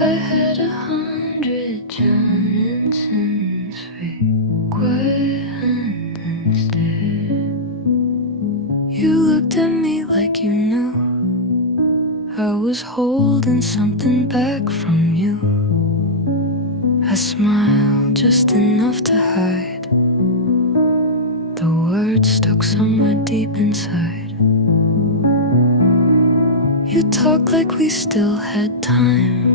I had 100 Johnson's frequent instead. You looked at me like you knew I was holding something back from you. I smiled just enough to hide the words stuck somewhere deep inside. You talked like we still had time.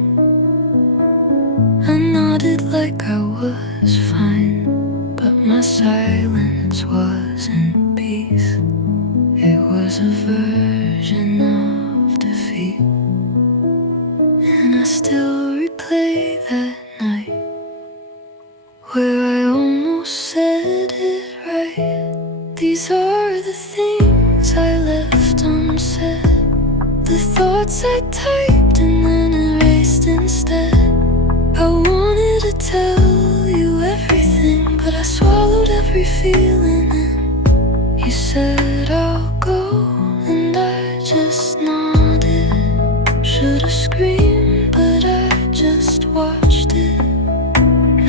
I nodded like I was fine, but my silence wasn't peace. It was a version of defeat. And I still replay that night where I almost said it right. These are the things I left unsaid, the thoughts I typed and then erased instead. I wanted to tell you everything, but I swallowed every feeling and you said I'll go, and I just nodded. Should've screamed, but I just watched it.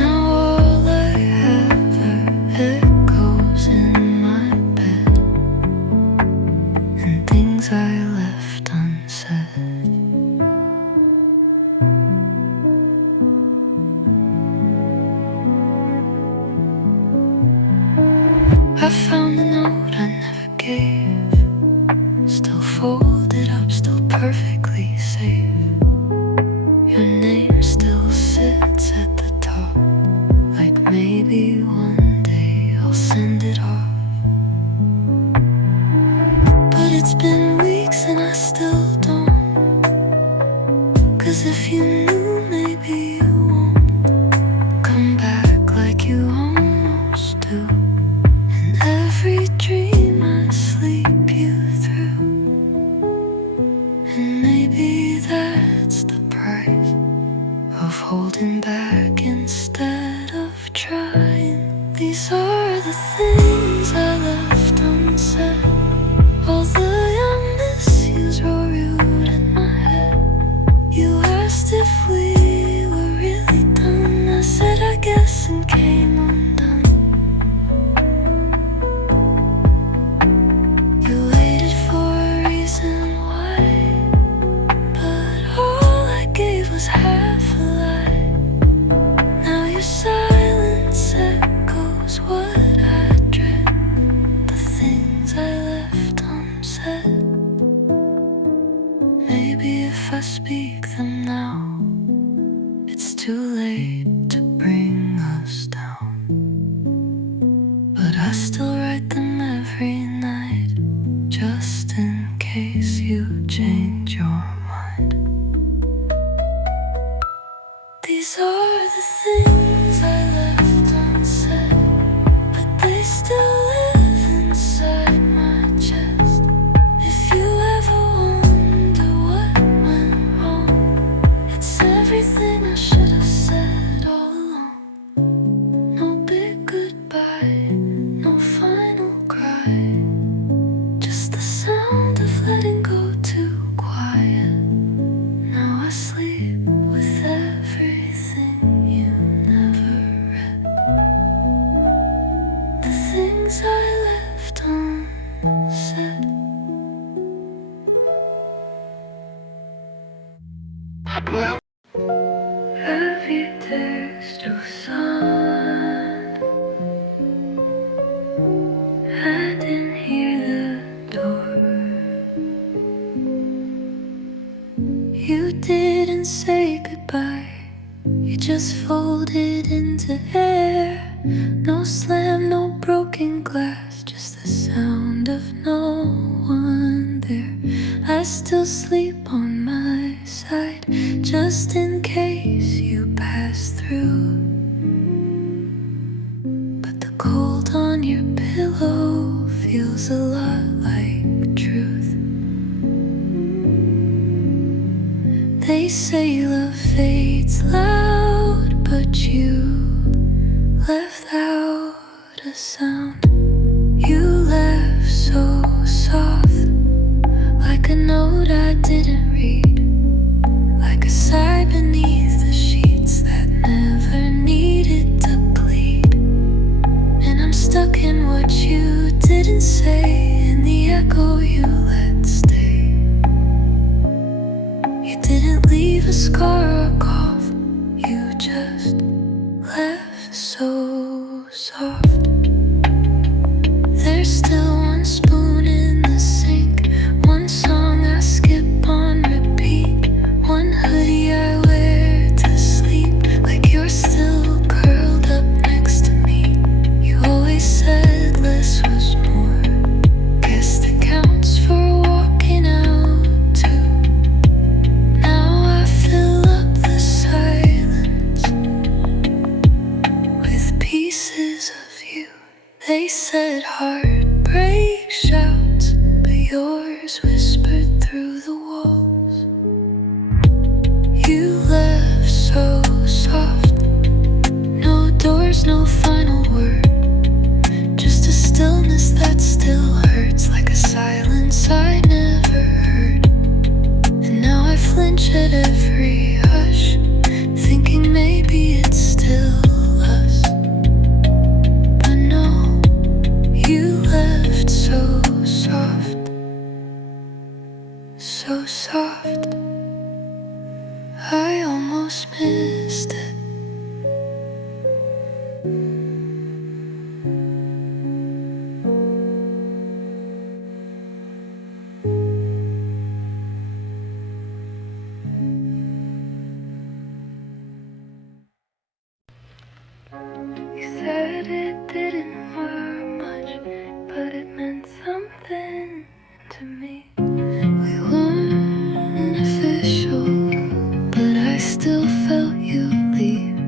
Now all I have are echoes in my bed and things I left unsaid. I found the note I never gave, still folded up, still perfectly safe. Your name still sits at the top, like maybe one day I'll send it off. But it's been weeks and I still don't, 'cause if you knew, maybe you won't come back like you almost do. Every dream I sleep you through, and maybe that's the price of holding back instead of trying. These are the things I left unsaid, all the I misuse roared in my head. You asked if we were really done. I said I guess and came undone. Half a lie. Now your silence echoes what I dread, the things I left unsaid. Maybe if I speak them now, it's too late to bring us down, but I still write them every night, just in case you change your mind. These are the things I left unsaid, but they still live inside my chest. If you ever wonder what went wrong, it's everything I should have said all along. No big goodbye, no final cry, just the sound of letting go too quiet. Now I sleep with everything you never read, the things I left unsaid. Heavy text of sun, I didn't hear the door. You didn't say goodbye, you just folded into air. No slam, no broken glass, just the sound of no one there. I still sleep on my side, just in case you pass through. But the cold on your pillow feels a lot like truth. They say love fades loud, but you left out a sound. You left so soft, like a note I didn't read, like a sigh beneath didn't say in the echo you let stay. You didn't leave a scar or cough, you just left so soft. There's still one spoon in the sink, one song I skip on repeat, one hoodie I wear to sleep, like you're still curled up next to me. You always said less was more, guess that counts for walking out too. Now I fill up the silence with pieces of you. They said heartbreak shouts, but yours whispered through the walls. You left so soft, no doors, no final word, just a stillness that still hurts, like a silence I never heard. And now I flinch at every hush, thinking maybe it's still us. But no, you left so soft, so soft. I almost missed it. You said it didn't work much, but it meant something to me. We weren't official, but I still felt you leave.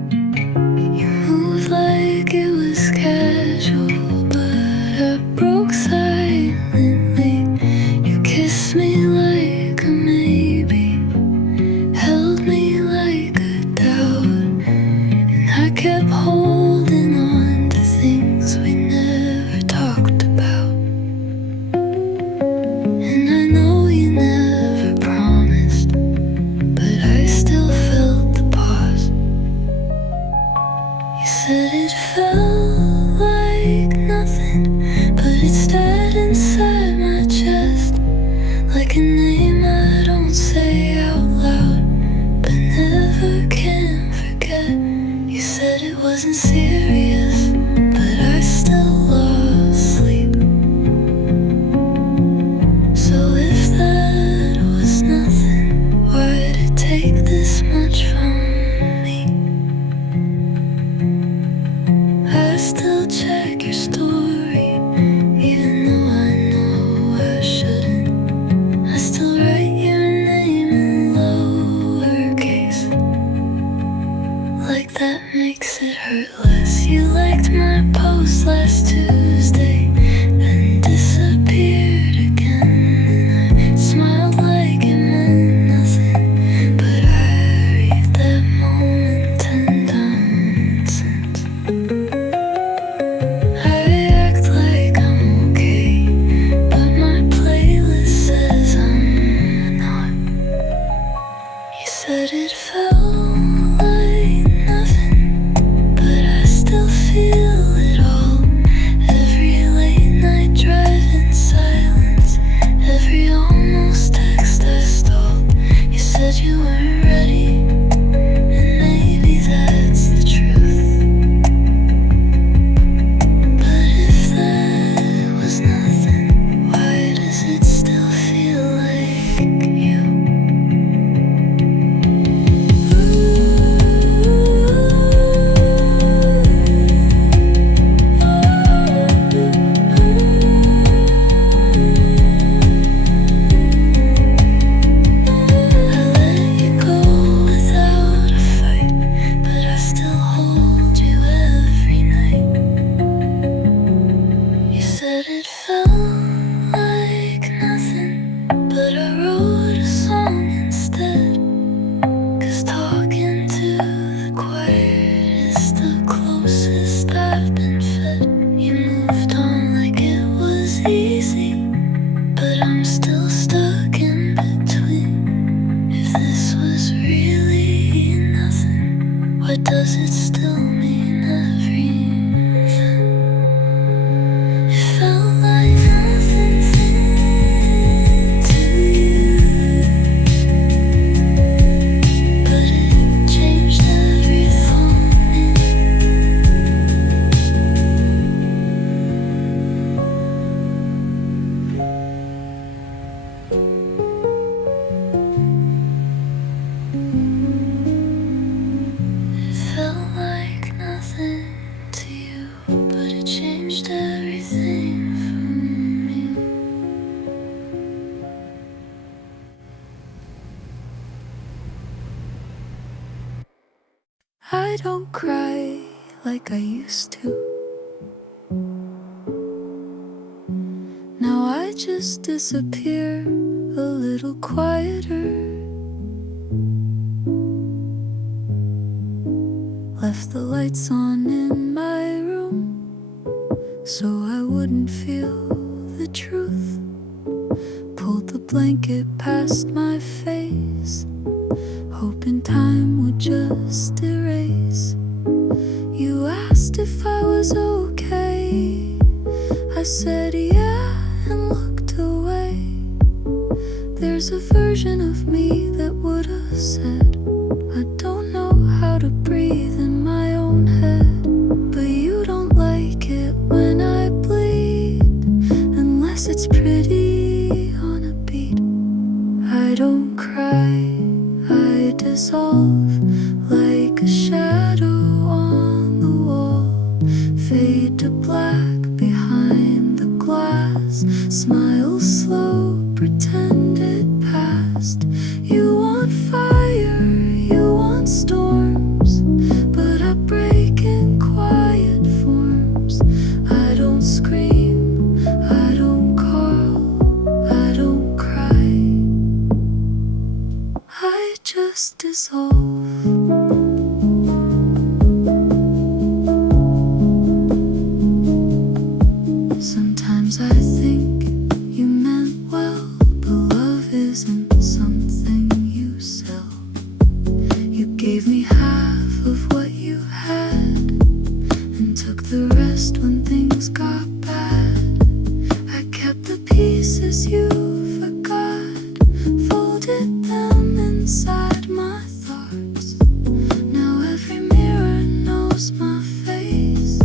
You moved like it was casual, but I broke silently. You kissed me like a maybe, held me like a doubt, and I kept holding on to things we never talked about. And I know you never promised, but I still felt the pause. You said it felt like nothing, but it stayed inside my chest, like a name I don't say out loud, but never can forget. You said it wasn't serious, but I still lost sleep. So if that was nothing, why'd it take this much from me? I still check your story, even though I know I shouldn't. I still write your name in lowercase, like that makes it hurt less. You liked my post last Tuesday, then disappeared again, and I smiled like it meant nothing, but I read that moment 10 times since. I act like I'm okay, but my playlist says I'm not. You said it felt like nothing, but I still feel it all. Every late night drive in silence, every almost text I stalled. You said you weren't ready, and maybe that's the truth. But if that was nothing, why does it still feel like you? I let you go without a fight, but I still hold you every night. You said it felt like nothing, but I wrote a song instead, 'cause talking to the quiet is the closest I've been fed. You moved on like it was easy, but I'm still stuck in between. If this was really nothing, what does it still mean everything? It felt like I don't cry like I used to. Now I just disappear a little quieter. Left the lights on in my room so I wouldn't feel the truth. Pulled the blanket past my face, hoping time would just erase. You asked if I was okay. I said yeah and looked away. There's a version of me that would have said, I don't know how to breathe in my own head. But you don't like it when I bleed, unless it's pretty on a beat. I don't cry, I dissolve like a shadow on the wall. Fade to black behind the glass. Smile slow, pretend it passed. You want fire, you want storms, but I break in quiet forms. I don't scream, I don't call, I don't cry. I just dissolve. Sometimes I think you meant well, but love isn't something you sell. You gave me half of what you had and took the rest when things got bad. I kept the pieces you forgot, folded them inside my thoughts. Now every mirror knows my face,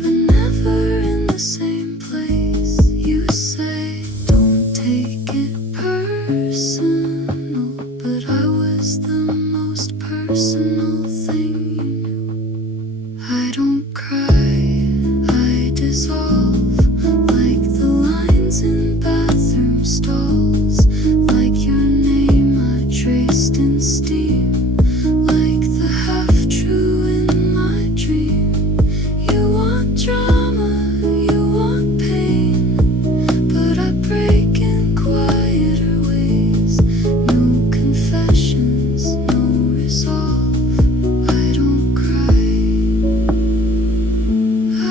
but never in the same place. You say, don't take it personal, but I was the most personal thing you knew. I don't cry, I dissolve like the lines in bathroom stalls. Like your name I traced in steam, like the half-true in my dream. You want drama, you want pain, but I break in quieter ways. No confessions, no resolve. I don't cry,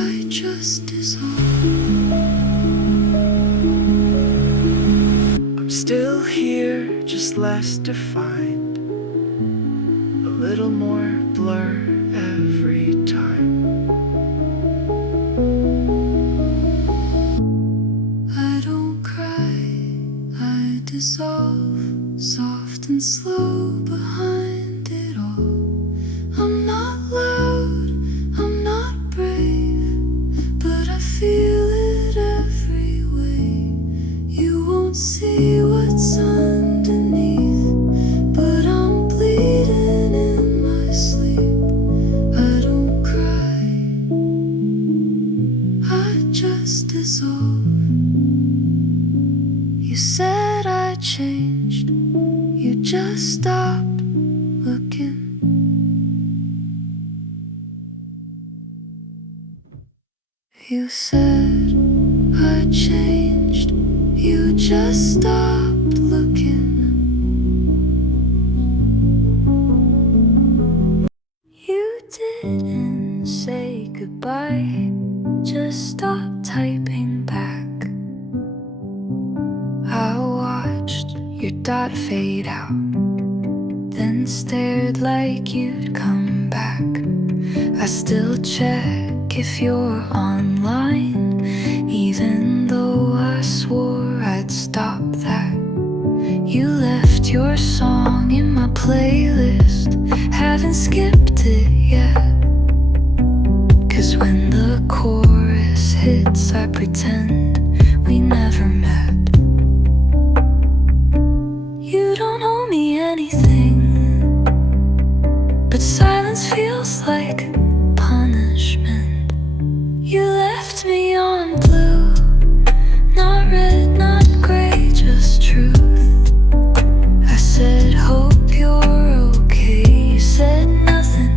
I just dissolve. I'm still here, just less defined. A little more blur every time. I don't cry, I dissolve, soft and slow behind it all. I'm not loud, I'm not brave, but I feel it every way. You won't see what's underneath, but I'm bleeding in my sleep. I don't cry, I just dissolve. You said I changed, you just stopped looking. You said I changed, you just stopped looking. You didn't say goodbye, just stopped typing back. I watched your dot fade out, then stared like you'd come back. I still check if you're online, even though I swore I'd stop that. You left your song in my playlist, haven't skipped it yet. 'Cause when the chorus hits, I pretend we never met. You don't owe me anything, but silence feels like punishment. You left me on blue, not red, not gray, just truth. I said, hope you're okay. You said nothing,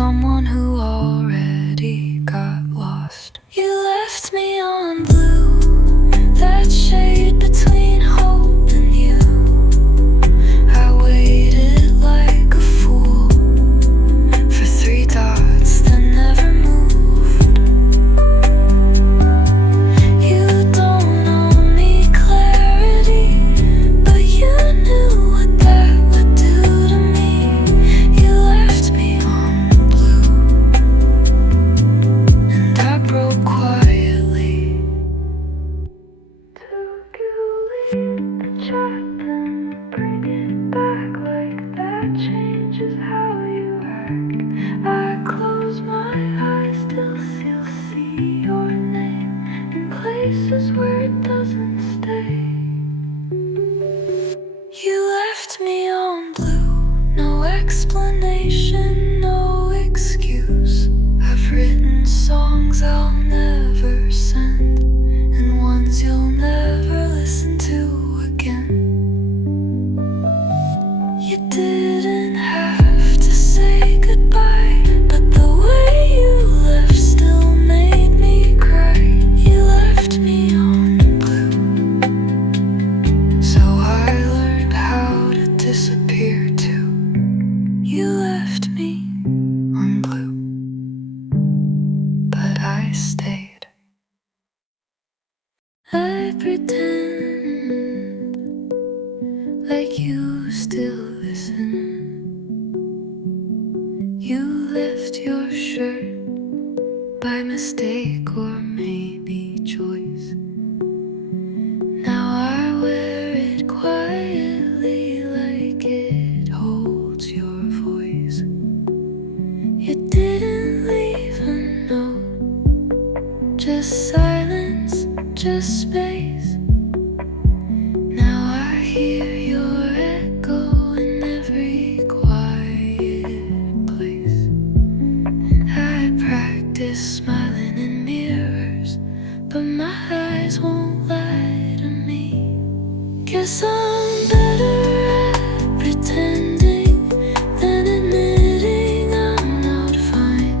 someone who already got lost. You left me on blue, that shade between hope and you. I waited like a fool for 3 dots that never moved. You don't owe me clarity, but you knew what that would do to me. You left me on blue, and I broke quietly. Took you leave the chat, then bring it back like that changes how you act. I close my eyes, still see your name in places where it doesn't stay. You left me on blue, no explanation, no excuse. I've written songs I'll never send, and ones you'll never listen to again. You didn't have to say goodbye, but the way you left still made me cry. You left me on blue, so I learned how to disappear too. You left me on blue, but I stayed. I pretend like you still listen. You left your shirt by mistake or maybe choice. Now I wear it quietly like it holds your voice. You didn't leave a note, just silence, just space. Now I hear your echo in every quiet place. And I practice smiling in mirrors, but my eyes won't lie to me. Guess I'm better at pretending than admitting I'm not fine.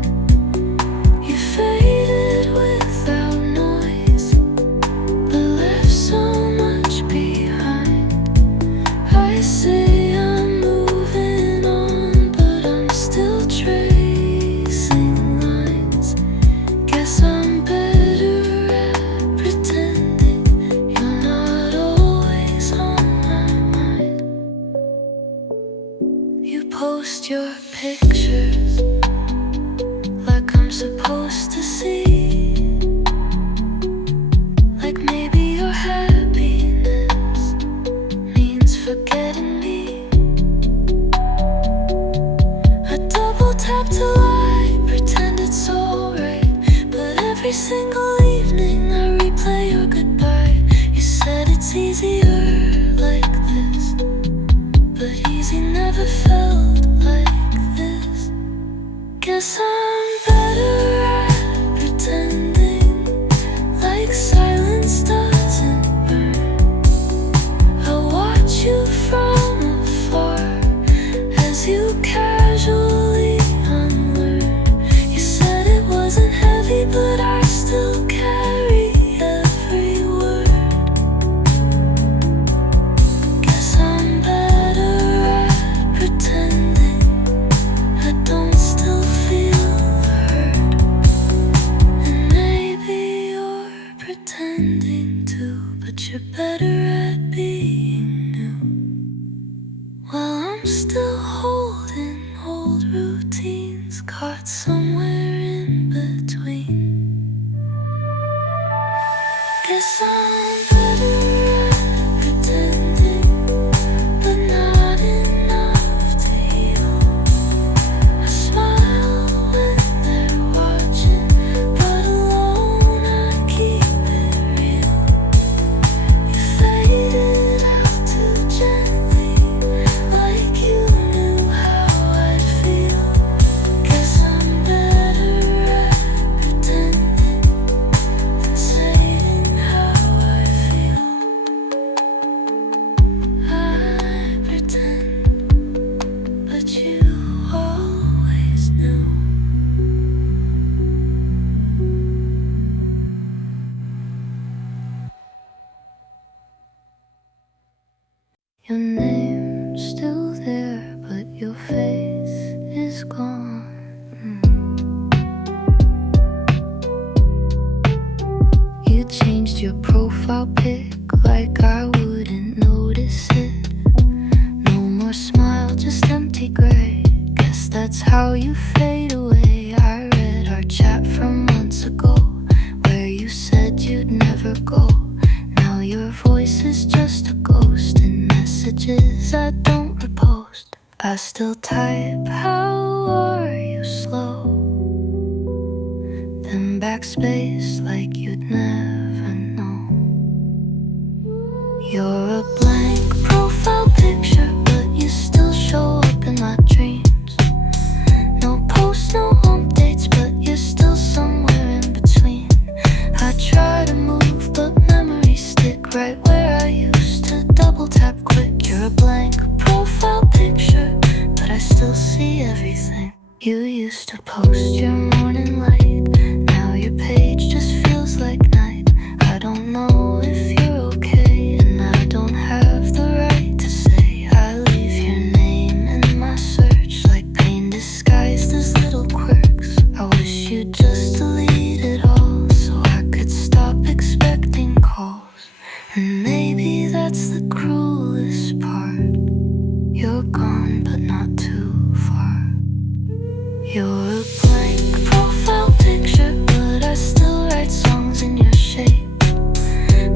You faded without noise, but left so much behind. I say I'm moving on, but I'm still tracing lines. Guess I'm better at pretending you're not always on my mind. You post your pictures like I'm supposed to see, like maybe your happiness means forgetting me. I double tap till I pretend it's alright, but every single evening I replay your goodbye. You said it's easier like this, but easy never felt like this. Guess I'm better at pretending, like silence doesn't burn. I watch you from afar as you casually unlearn. You said it wasn't heavy, but I still carry every word. Guess I'm better at pretending I don't still feel the hurt. And maybe you're pretending to, but you're better at being new. Well, I'm still holding old routines, caught somewhere in between. Guess I'm better at pretending, but not enough to heal. I smile when they're watching, but alone I keep it real. You faded out too gently, like you knew how I'd feel. Guess I'm better changed your profile pic like I wouldn't notice it. No more smile, just empty gray. Guess that's how you fade away. I read our chat from months ago, where you said you'd never go. Now your voice is just a ghost in messages I don't repost. I still type, how are you, slow, then backspace like you'd never know. You're a blank profile picture, but you still show up in my dreams. No posts, no updates, but you're still somewhere in between. I try to move, but memories stick right where I used to double tap quick. You're a blank profile picture, but I still see everything. You used to post your morning light, now your page just feels like night. I don't know if you're okay, and I don't have the right to say. I leave your name in my search like pain disguised as little quirks. I wish you'd just delete it all so I could stop expecting calls. And maybe that's the cruelest part. You're gone, but not too far. You're a blank profile picture, but I still write songs in your shape.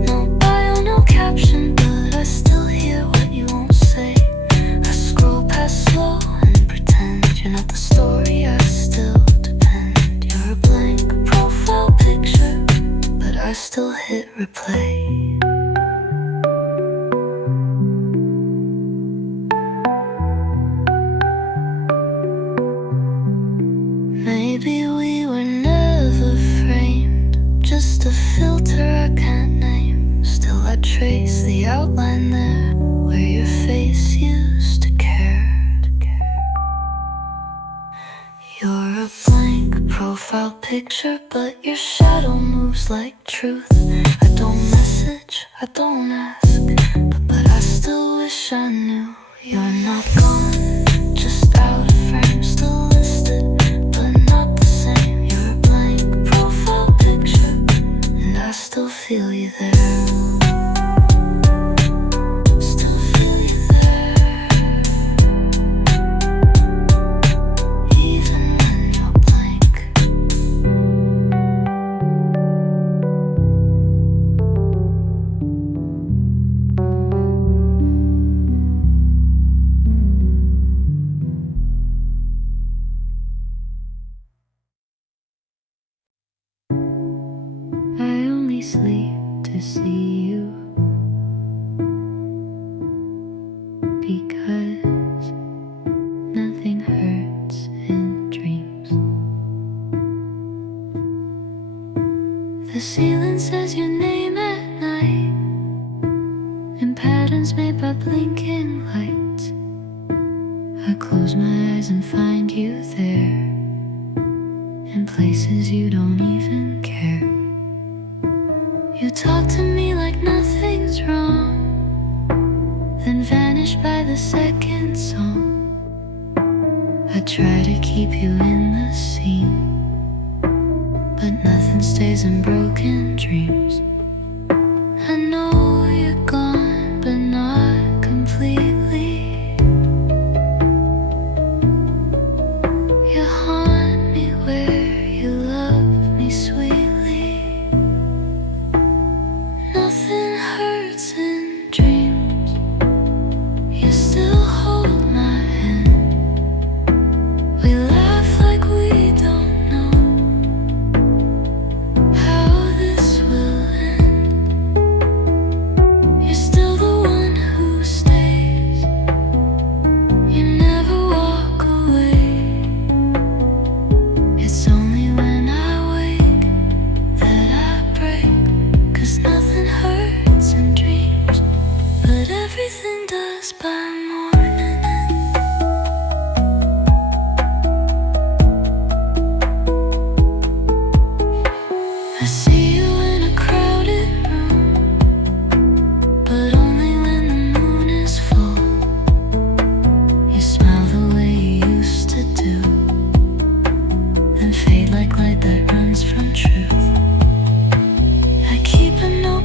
No bio, no caption, but I still hear what you won't say. I scroll past slow and pretend you're not the story, I still depend. You're a blank profile picture, but I still hit replay. Maybe we were never framed, just a filter I can't name. Still I trace the outline there, where your face used to care. You're a blank profile picture, but your shadow moves like truth. I don't message, I don't ask, but I still wish I knew. You're not gone, just out of frame, still listed, but not the same. You're a blank profile picture, and I still feel you there. Still feel you there, even when you're blank. I only sleep to see you, because nothing hurts in dreams. The ceiling says your name at night, in patterns made by blinking lights. I close my eyes and find you there, in places you don't even care. You talk to me like nothing's wrong, then vanish by the second song. I try to keep you in the scene, but nothing stays in broken dreams. I know you're gone, but not completely. You haunt me where you love me sweetly. Nothing hurts in dreams. You still hold my hand. We laugh like we don't know how this will end. You're still the one who stays. You never walk away. It's only when I wake that I break, 'cause nothing hurts in dreams, but everything does by morning. I see you in a crowded room, but only when the moon is full. You smile the way you used to do, then fade like light that runs from truth. I keep a notebook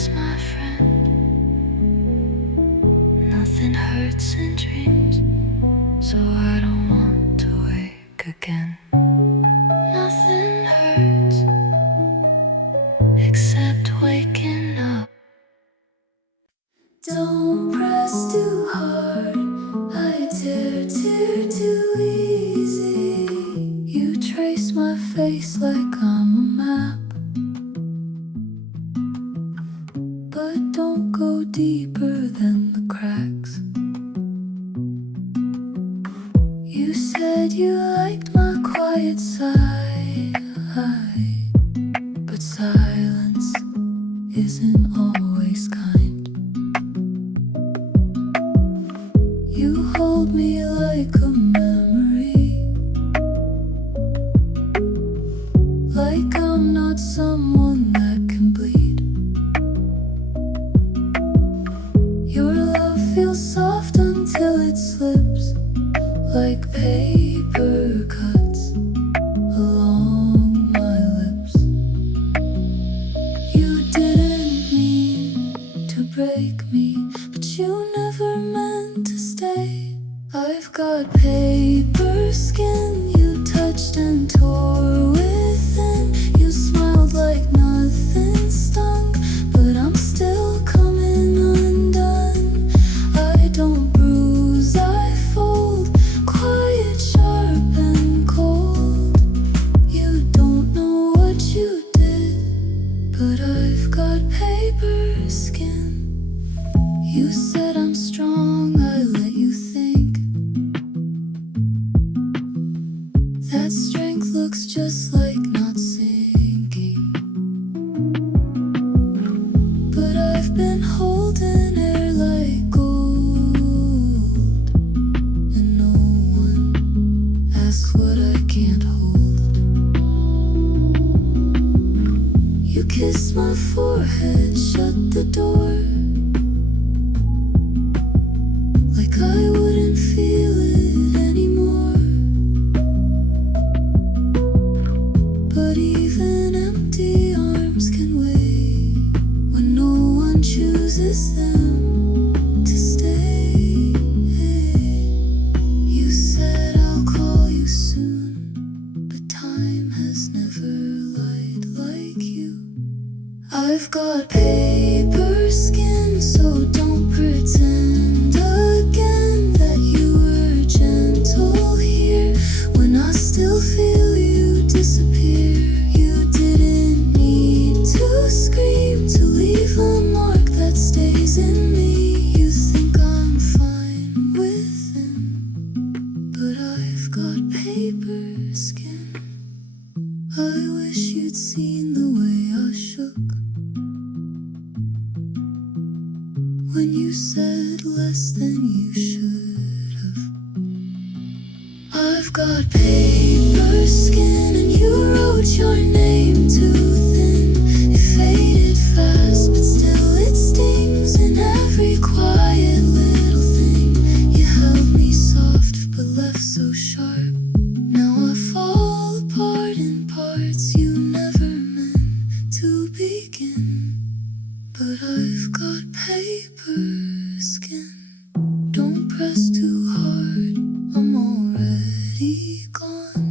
this, my friend. Nothing hurts in dreams, so I don't want to wake again. Nothing hurts except waking up. Don't press too hard, I tear too easy. You trace my face like I'm a map, but don't go deeper than the cracks. You said you liked my quiet side, but silence isn't always kind. You hold me like a memory, like I'm not someone that can bleed. Your love feels soft until it slips, like paper cuts along my lips. You didn't mean to break me, but you never meant to stay. I've got paper skin, you touched and tore within. You smiled like nothing stung, but I'm still coming undone. I don't bruise, I fold, quiet, sharp and cold. You don't know what you did, but I've got paper skin. You said I'm strong, I let you think. That strength looks just like not sinking, but I've been holding air like gold, and no one asks what I can't hold. You kissed my forehead, shut the door, like I wouldn't feel it anymore. But even empty arms can wait when no one chooses them to stay. You said I'll call you soon, but time has never lied like you. I've got paper skin, so don't pretend again that you were gentle here when I still feel you disappear. You didn't need to scream to leave a mark that stays in me. You think I'm fine within, but I've got paper skin. I wish you'd seen the way I shook when you said less than you should have. I've got paper skin, and you wrote your name too thin. It faded fast, but still it stings in every quiet little thing. You held me soft, but left so sharp. Now I fall apart in parts you never meant to begin. But I've got paper skin. Don't press too hard, I'm already gone.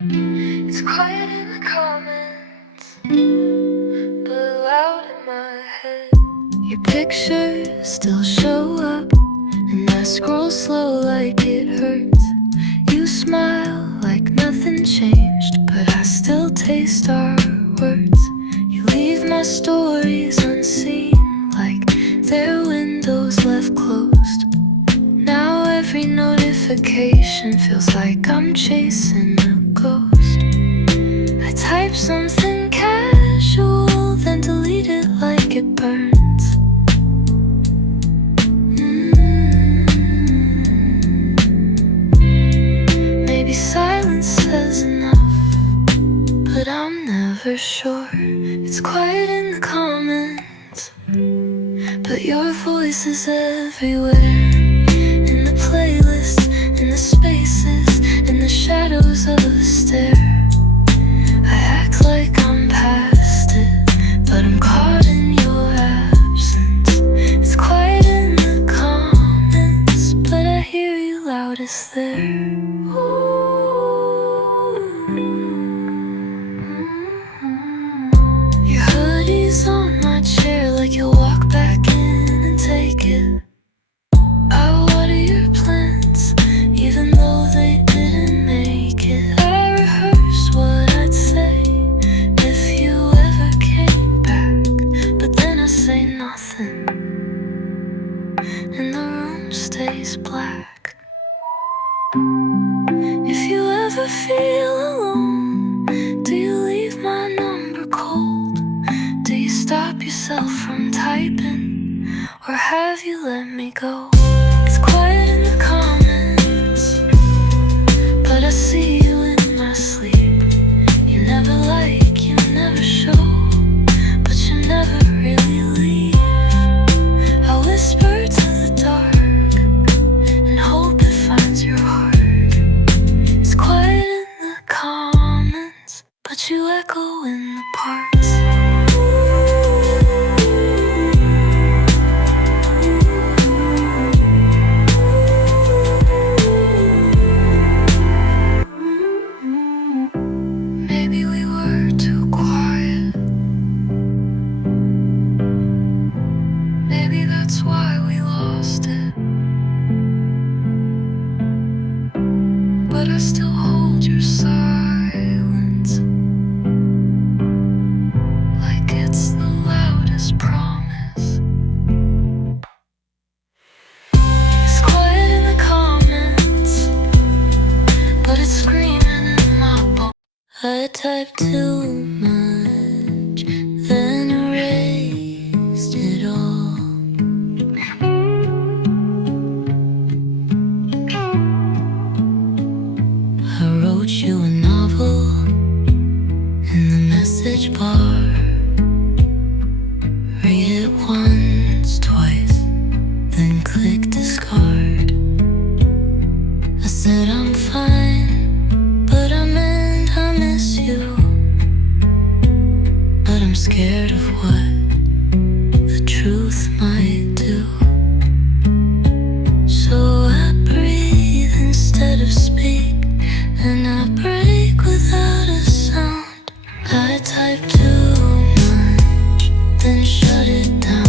It's quiet in the comments, but loud in my head. Your pictures still show up, and I scroll slow like it hurts. You smile like nothing changed, but I still taste our words. You leave my stories unseen, like they're windows left closed. Now every notification feels like I'm chasing a ghost. I type something casual, then delete it like it burns. Maybe silence says enough, but I'm never sure. It's quiet in the comments, but your voice is everywhere. In the playlists, in the spaces, in the shadows of a stare. I act like myself from typing, or have you let me go? It's quiet in the comments, but I see you in my sleep. You never like, you never show, but you never really leave. I whisper to the dark and hope it finds your heart. It's quiet in the comments, but you echo in the parts. Maybe we were too quiet. Maybe that's why we lost it. But I still hold your silence like it's the loudest promise. It's quiet in the comments, but it's screaming in my bones. I typed too much, then erased it all. I wrote you a novel in the message bar. Read it once, twice, then click discard. I said I'm fine, but I meant I miss you. But I'm scared of what the truth might do. So I breathe instead of speak, and I break without a sound. I type too much, then shut it down.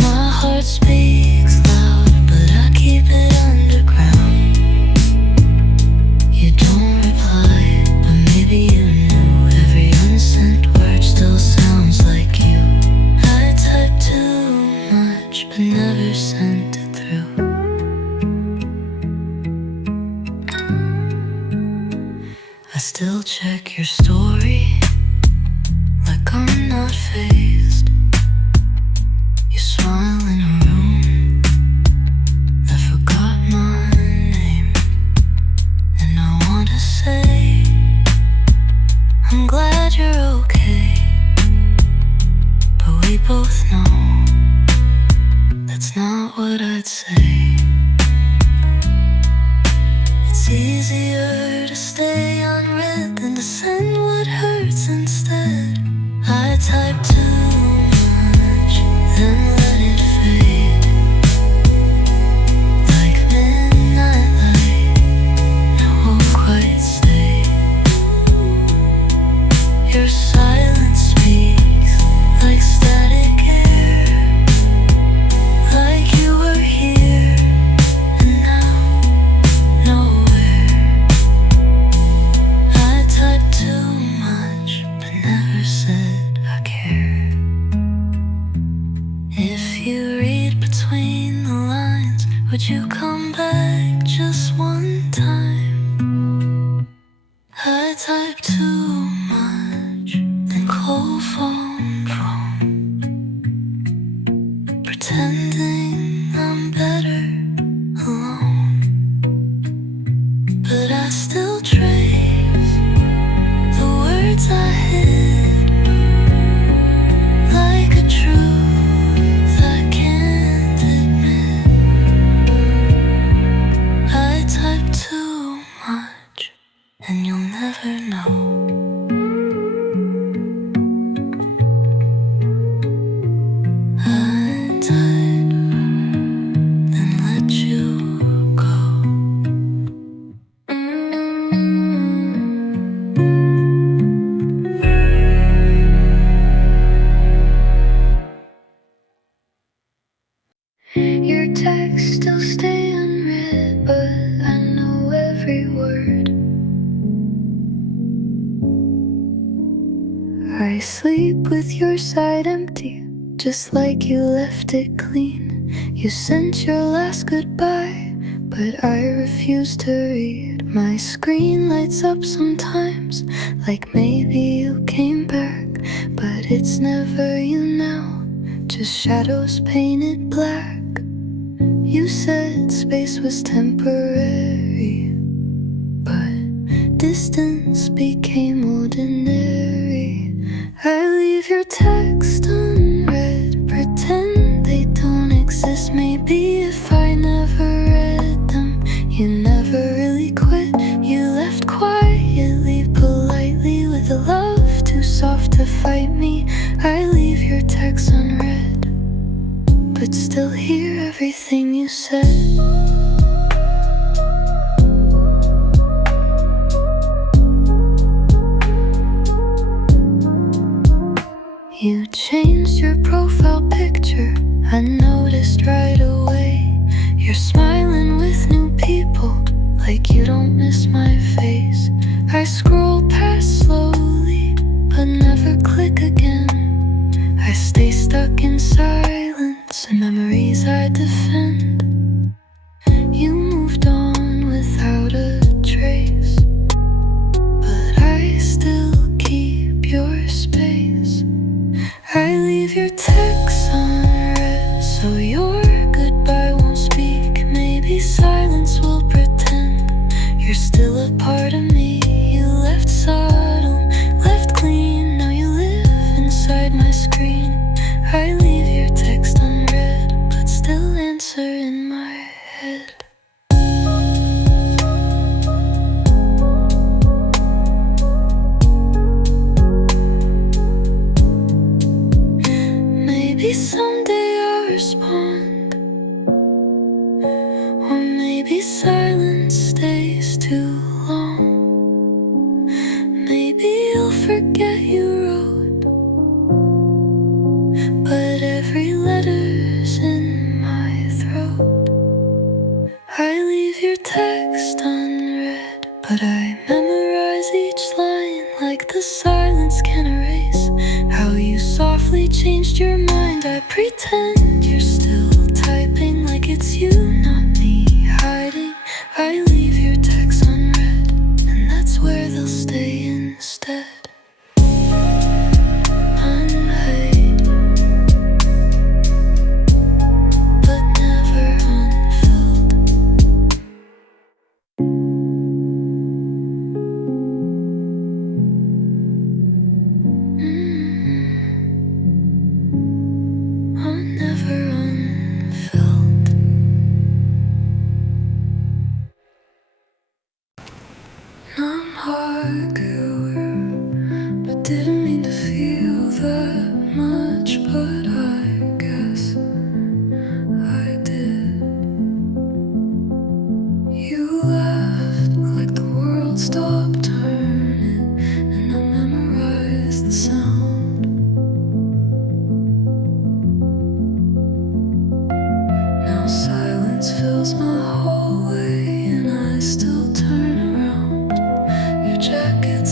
My heart speaks loud, but I keep it underground. You don't reply, but maybe you knew. Every unsent word still sounds like you. I type too much, but never sent it through. I still check your story like I'm not fazed. You smile in a room that forgot my name, and I wanna say I'm glad you're okay, but we both know that's not what I'd say. It's easier to stay unread than to send what hurts instead. I type too much, then let it fade. Like midnight light, no, won't quite stay. Your silence speaks like static air, like you were here and now nowhere. I typed too much, but never said I care. If you read between the lines, would you come back just one time? I typed too much, then cold phone pretending I'm better alone. But I still trace the words I hid, like a truth I can't admit. I type too much, and you'll never know. I type, then let you go. Your texts still stay unread, but I know every word. I sleep with your side empty, just like you left it clean. You sent your last goodbye, but I refuse to read. My screen lights up sometimes, like maybe you came back but it's never you now, just shadows painted black. You said space was temporary, but distance became ordinary. I leave your text unread, pretend they don't exist. Maybe if I never read them, you never really quit. You left quietly, politely, with a love too soft to fight me. I leave your text unread, but still hear everything you said. You changed your profile picture, I noticed right away. You're smiling with new people, like you don't miss my face. I scroll past slowly, but never click again. I stay stuck in silence and memories I defend. You moved on without a trace, but I still keep your space. I leave your texts unread, so your goodbye won't speak. Maybe silence will pretend you're still a part of me. You left subtle, left clean, now you live inside my screen. I leave your text unread, but still answer in my head. Maybe someday I'll respond, or maybe silence stays too long. Maybe you'll forget you wrote, but every letter's in my throat. I leave your text unread, but I memorize each line like the silence can erase how you softly changed your mind. I pretend you're still typing like it's you, not me, hiding. I leave your text unread, and that's where they'll stay instead. Unhide, but never unfilled. Never unfilled. I'm hardcore, but didn't mean to feel that much, but I guess I did. You left like the world stopped turning, and I memorized the sound. Now silence fills my hallway, and I still turn around. Your jacket's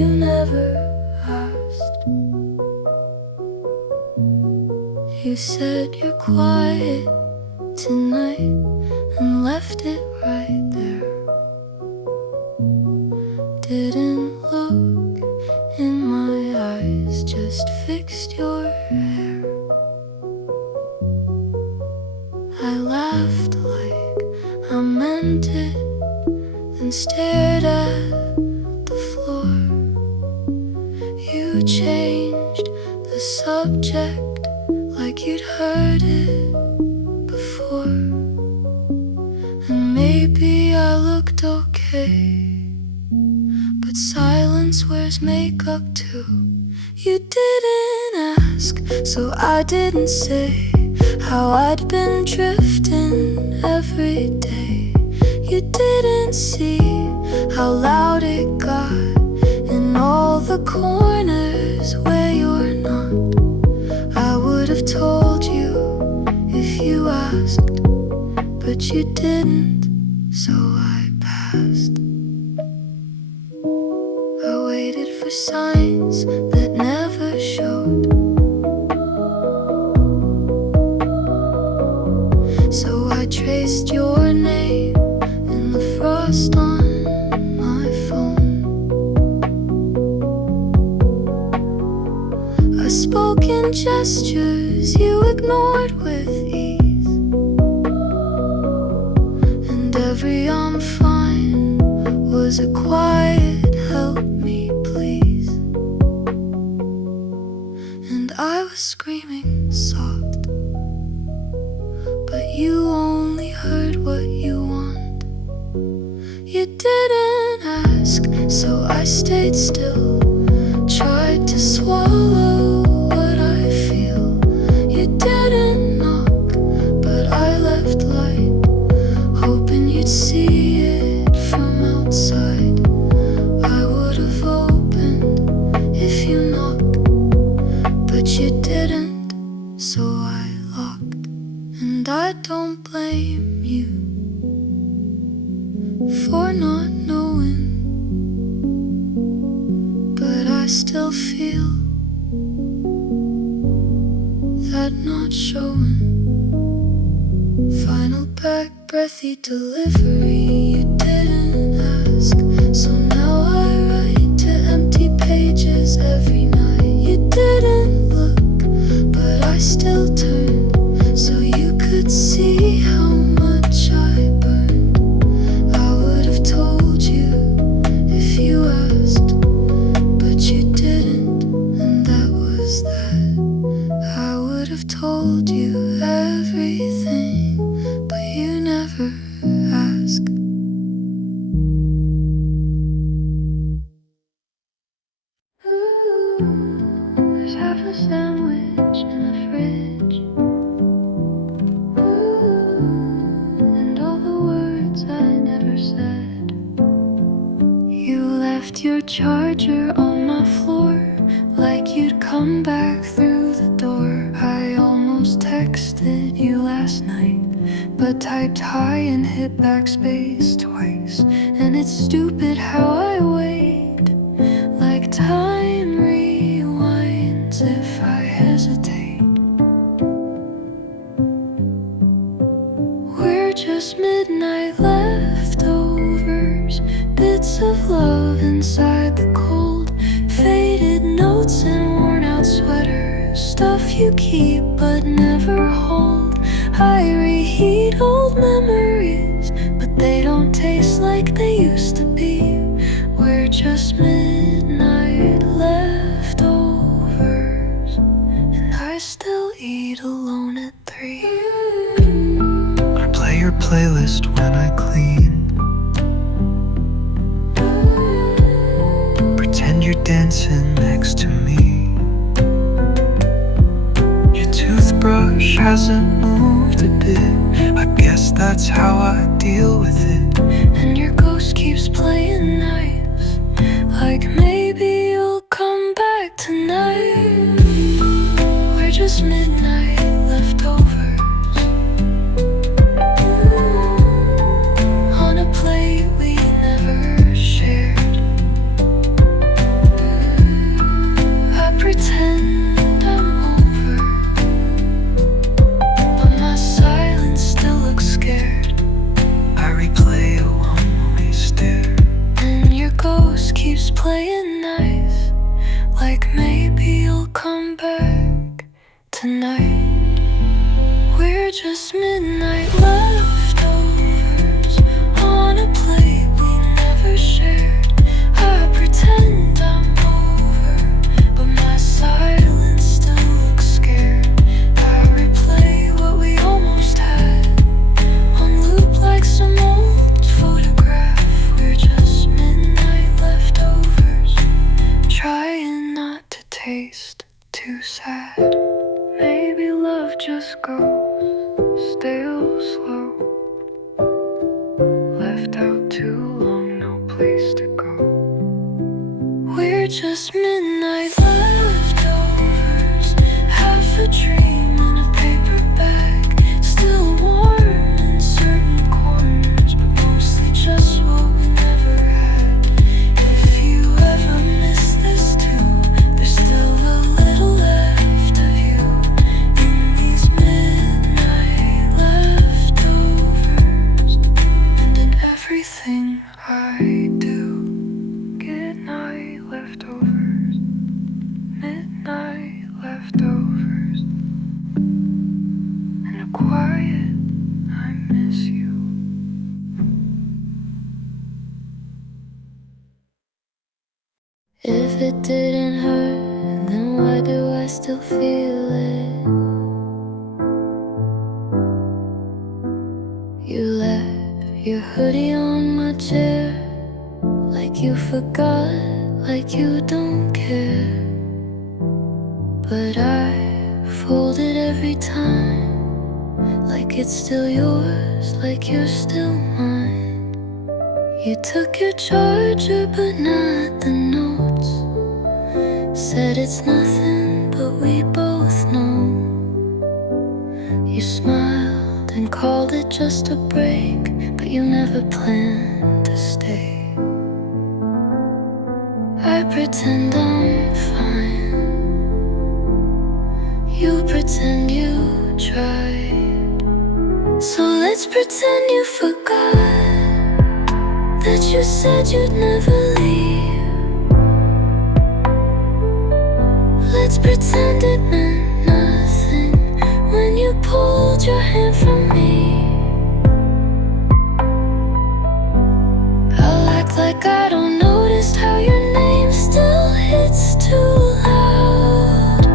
you never asked. You said you're quiet tonight and left it right there. Didn't look in my eyes, just fixed your hair. I laughed like I meant it, then stared at the floor. You changed the subject like you'd heard it before. And maybe I looked okay, but silence wears makeup too. You didn't ask, so I didn't say how I'd been drifting every day. You didn't see how loud it got in all the corners where you're not. I would have told you if you asked, but you didn't, so I passed. I waited for signs that never showed, so I traced your name in the frost on my phone. I spoke in gestures you ignored with ease, and every "I'm fine" was a quiet "help me please." And I was screaming soft, but you only heard what you want. You didn't ask, so I stayed still, tried to swallow what I feel. You didn't knock, but I left light, hoping you'd see it from outside. I would have opened if you knocked, but you didn't, so I locked. And I don't blame you for not knowing, but I still feel that not showing. Final back breathy delivery, you didn't ask, so now I write to empty pages every night. You didn't look, but I still turned, so you could see how much I burned. I would have told you if you asked, but you didn't, and that was that. I would have told you everything, but you never asked. Ooh, there's half a sandwich in the fridge. Ooh, and all the words I never said. You left your charger on my floor, like you'd come back through the door. I almost texted you last night, but typed hi and hit backspace twice. And it's stupid how I wait, like time rewinds if I hesitate. We're just midnight leftovers, bits of love inside the cold, faded notes and worn out sweaters, stuff you keep but never hold. I reheat old memories, but they don't taste like they used to be. We're just midnight leftovers, and I still eat alone at 3. I play your playlist when I clean, pretend you're dancing next to me. Your toothbrush hasn't moved a bit, I guess that's how I deal with it. And your ghost keeps playing nice, like maybe you'll come back tonight. We're just midnight leftovers, on a plate we never shared. just midnight leftovers on a plate we never shared. I pretend I'm over, but my silence still looks scared. I replay what we almost had on loop like some old photograph. We're just midnight leftovers, trying not to taste too sad. Maybe love just goes stale slow, left out too long, no place to go. We're just midnight leftovers, half a dream in a paper bag, still warm in certain corners, but mostly just what we never had. If you ever miss this too, there's still a little left of you in these midnight leftovers, and in everything I do. Good night leftovers, midnight leftovers, in a quiet I miss you. If it didn't hurt, then why do I still feel it? You left your hoodie on my chair, like you forgot, like you don't care. But I fold it every time, like it's still yours, like you're still mine. You took your charger but not the notes, said it's nothing but we both know. You smiled and called it just a break, but you never planned to stay. I pretend I'm fine, you pretend you tried. So let's pretend you forgot that you said you'd never leave. Let's pretend it meant nothing when you pulled your hand from me. I'll act like I don't notice how your name still hits too loud.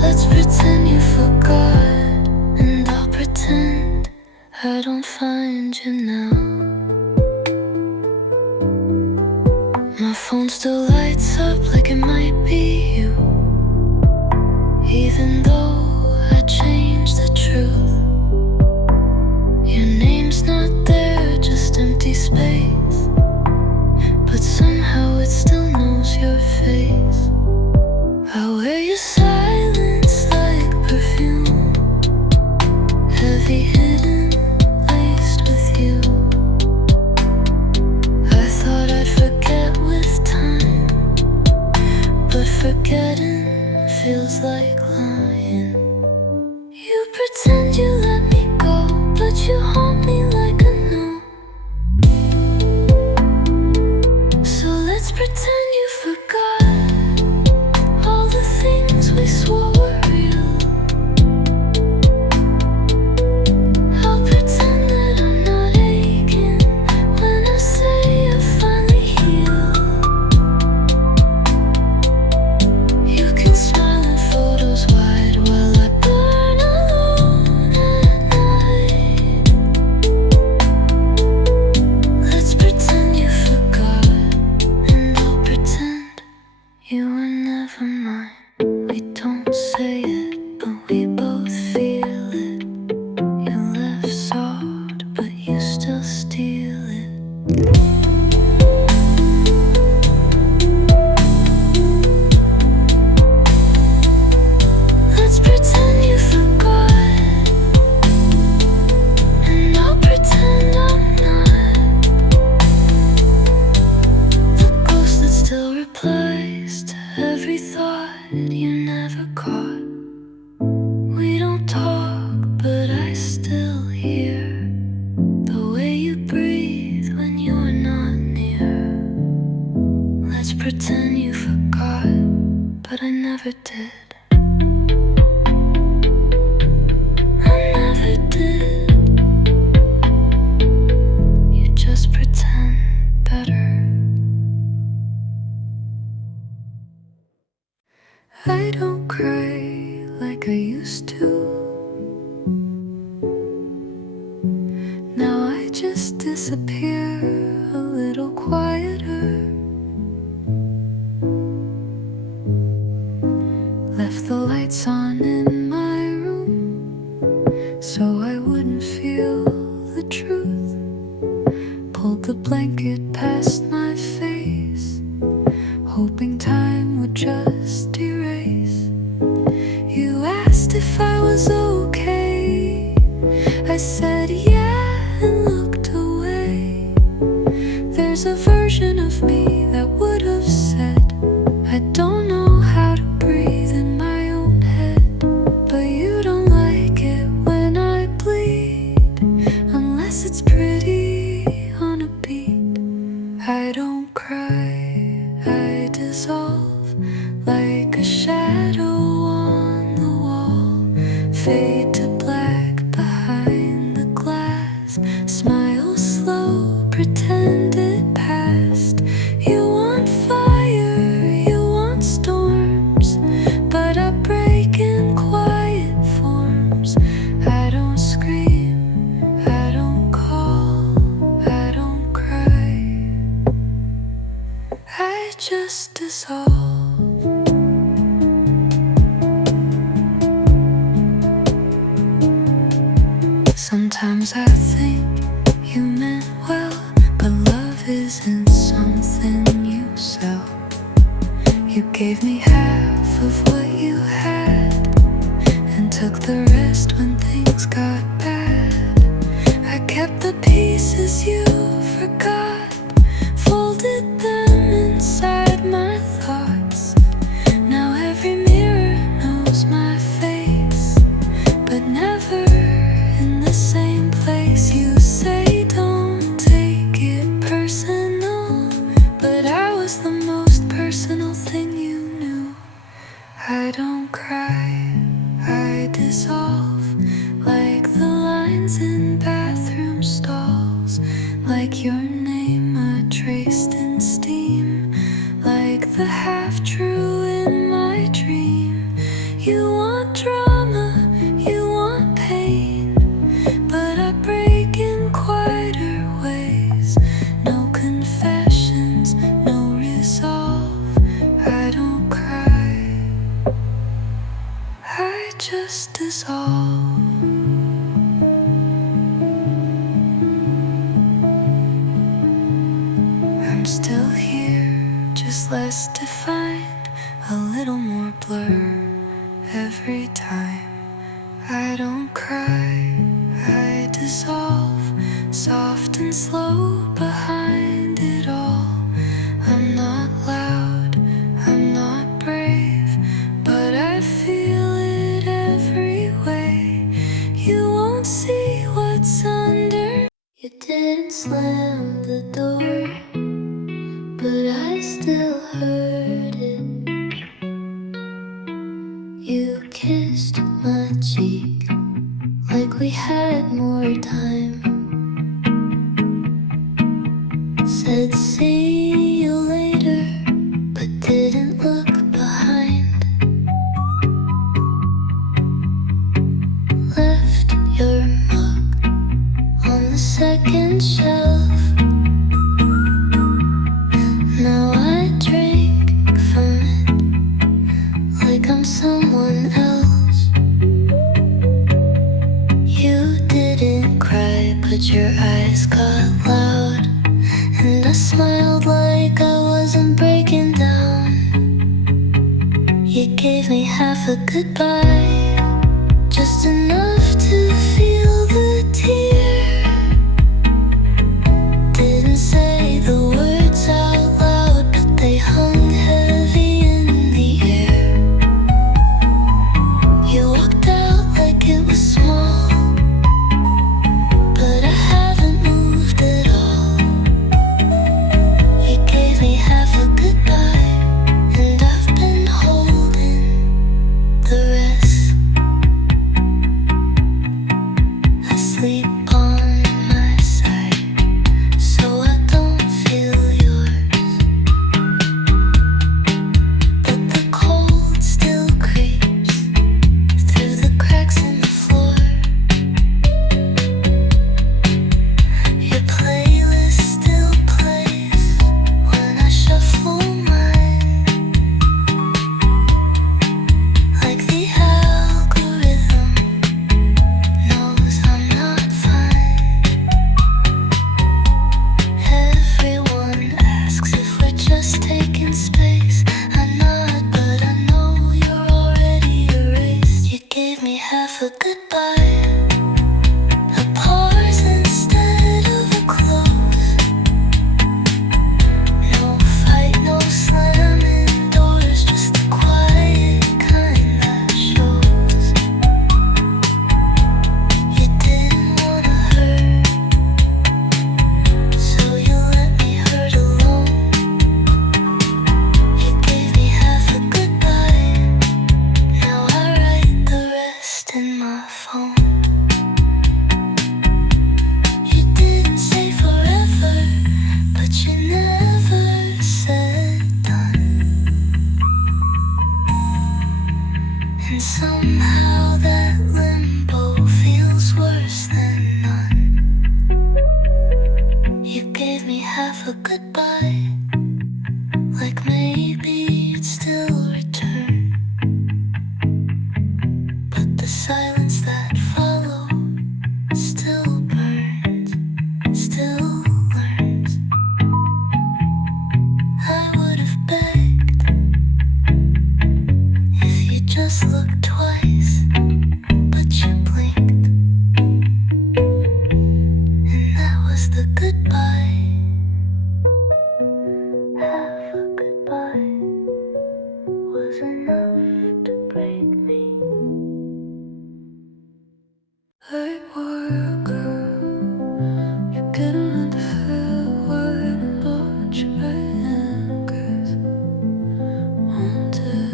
Let's pretend you forgot, and I'll pretend I don't find you now. My phone still lights up like it might be you, even though I changed the truth. Your name's not there, just empty space, but somehow it still knows your face. I wear your silence like perfume, heavy hidden, laced with you. like I used to. Now I just disappear a little quieter. Left the lights on in my room so I wouldn't feel the truth. Pulled the blanket past my face, hoping time would just erase. You asked if I was okay. I said yeah and looked away. There's a version of me that would have said, I don't know how to breathe in my own head. But you don't like it when I bleed, unless it's pretty on a beat. I don't cry, I dissolve like a shadow on the wall. Fade to black behind the glass. Smile slow, pretend it passed. You want fire, you want storms, but I break in quiet forms. I don't scream, I don't call, I don't cry. I just dissolve. Sometimes I think you meant well, but love isn't something you sell. You gave me half of what you had and took the rest when things got bad. I kept the pieces you forgot, folded them inside my thoughts. Now every mirror knows my face, but never in the same place. You say don't take it personal, but I was the most personal thing you knew. I don't cry, I dissolve like the lines in bathroom stalls, like your name traced in steam, like the half-true in my dream. You want drama, you want pain, but I break in quieter ways. No confessions, no resolve. I don't cry, I just dissolve. I'm still here, just less defined, a little more blur every time. I don't cry, I dissolve, soft and slow behind it all. I'm not loud, I'm not brave, but I feel it every way. You won't see what's under. You didn't slam the door, but I still heard it. You kissed my cheek like we had more time. Said see you later, but didn't look behind. Left your mug on the second shelf. Now I drink from it like I'm someone else. You didn't cry, but your eyes got loud, and I smiled like I wasn't breaking down. You gave me half a goodbye, just enough to feel the tear. Didn't say the words out loud, but they hung heavy in the air. You walked out like it was small, but I haven't moved at all. You gave me half a goodbye, and I've been holding the rest. me half a goodbye, a pause instead of a close. No fight, no slamming doors, just the quiet kind that shows you didn't wanna hurt, so you let me hurt alone. You gave me half a goodbye, now I write the rest in my phone. You didn't say forever, but you never said done. And somehow that limbo feels worse than none. You gave me half a goodbye, like maybe you'd still return. But the silence that followed still burns, still learns. I would have begged if you just looked twice, but you blinked, and that was the goodbye. Half a goodbye was enough to break me. Like warrior girl, you're getting into feel when I want you back, 'cause wanted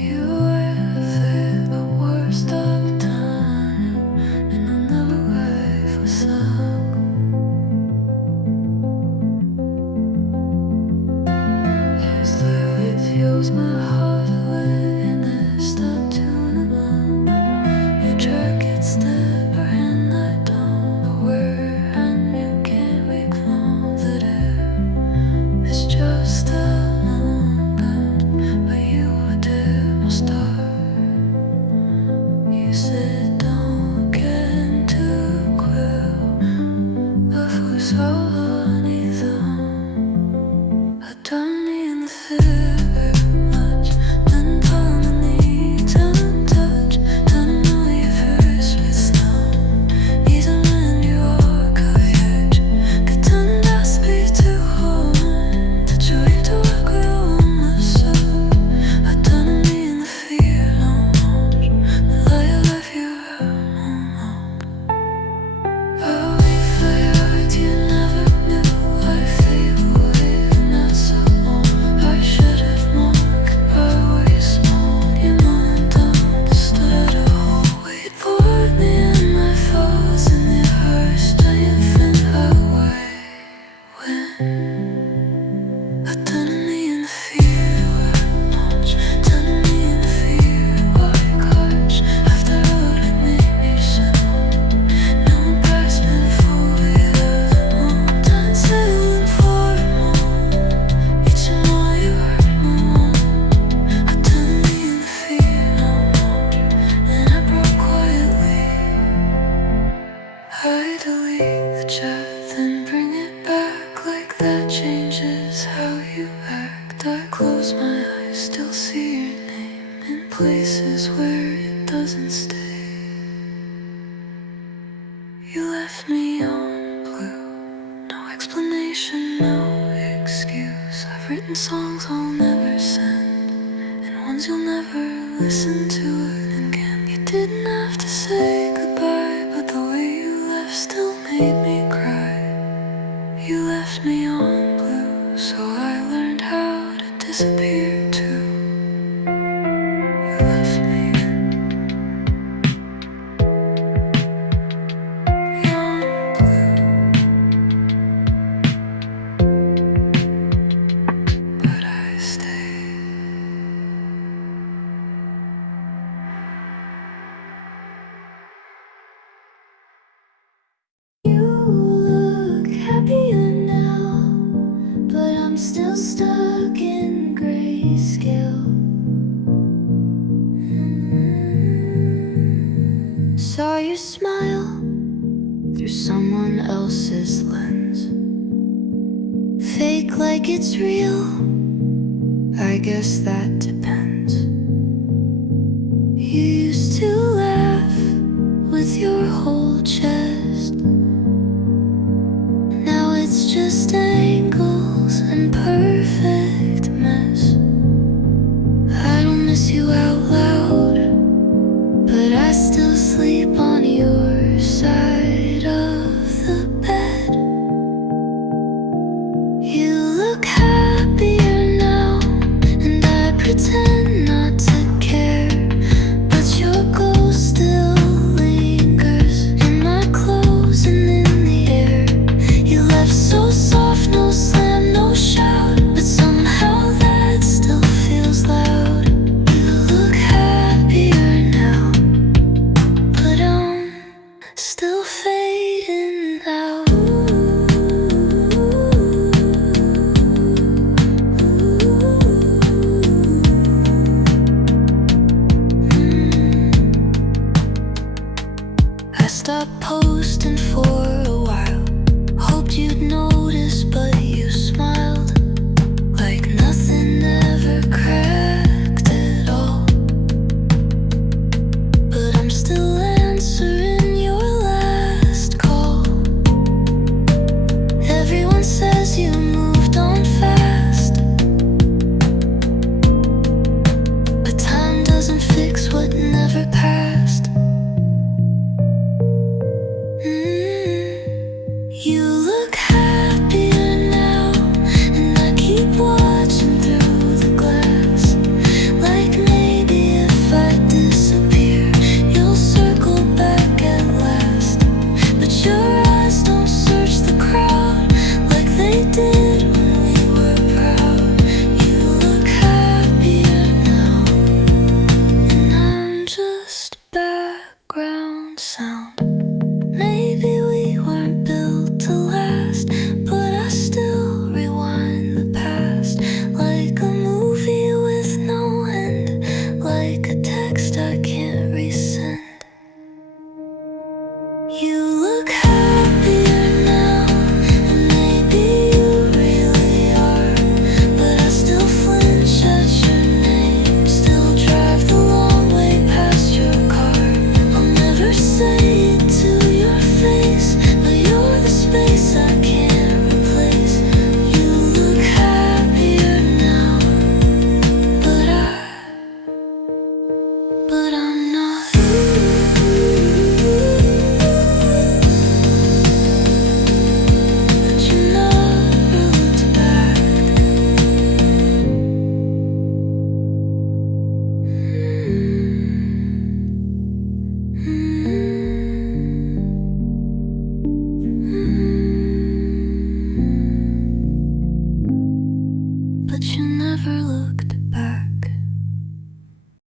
you with it the worst of time, and I'll never wait for some. It's like it fuels my heart away, and I start tuning on. Your jacket stepper, and I don't know where, and you can't recall that it's just a moment, but you were there, my star. You said don't get too quick, but for so long either. I don't mean to feel very much, then palm my knees untouched, turning on your first with snow. Even when you walk off the edge, could turn that speed too hard. That you hate to walk around myself. I don't mean to feel no more, the lie I left you out. I'll wait for your words you never knew. I fade away from that so long. I should have known goodbye where you small. Your mind understood a whole weight poured me in my faults, and it hurts triumphant away when I didn't mean to feel much, didn't mean to feel like hush. After all it made me so. No embarrassment for you, more time sailing for more. Each and all you hurt more. I didn't mean to feel no more, and I broke quietly. I delete the chat, then bring it back like that changes how you act. I close my eyes, still see your name in places where it doesn't stay. You left me on blue, no explanation, no excuse. I've written songs I'll never send, and ones you'll never listen to it again. You didn't have to say goodbye, but the way you left still made me cry. You left me on blue, so I learned how to disappear too. You left me on blue, but I stayed. You look happier now, but I'm still stuck in grayscale. Saw you smile through someone else's lens, fake like it's real, I guess that depends. You used to laugh with your whole chest.